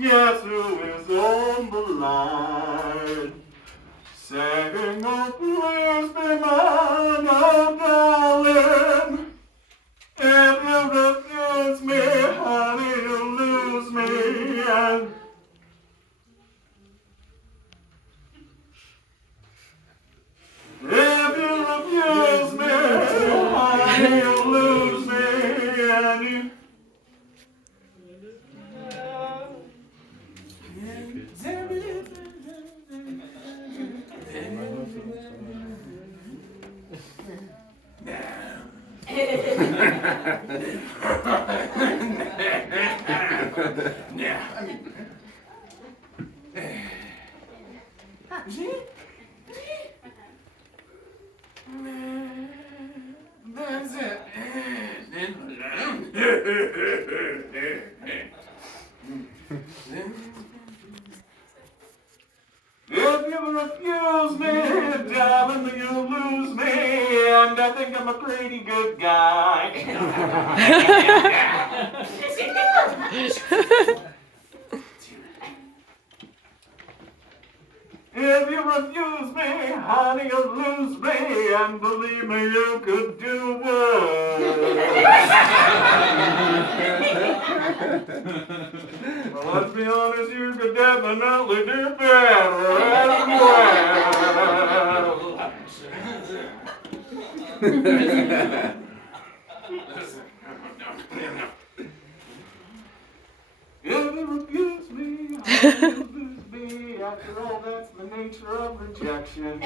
Guess who is on the line? Saying, oh, please be mine, oh, darling. If you refuse me, honey, you'll lose me. And if you refuse me, honey, you'll lose me. And you that's it. If you refuse me, darling, then you'll lose me. And I think I'm a pretty good guy. If you refuse me, honey, you'll lose me. And believe me, you could do worse. Well, let's be honest, you could definitely do better as well. If you refuse me, you lose me. After all, that's the nature of rejection.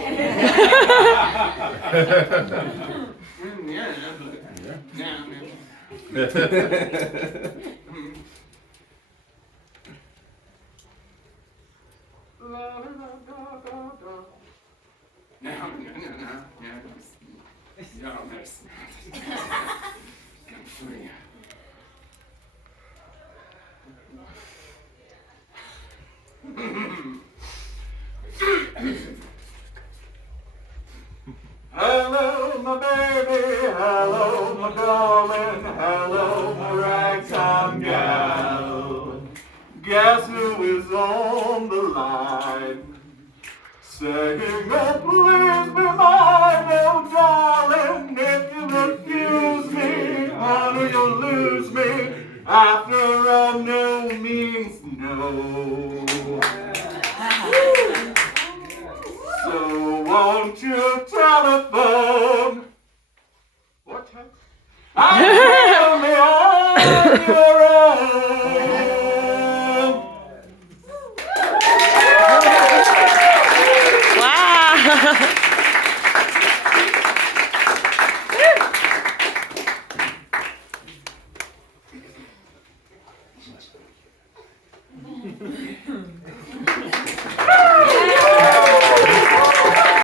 Hello, my baby. baby. Hello, my darling. Hello, my ragtime gal. Guess who is on the line? Saying, oh, please be mine, oh, darling. If you refuse me, honey, you'll lose me. After all, no means no. So won't you telephone? What? I tell me all your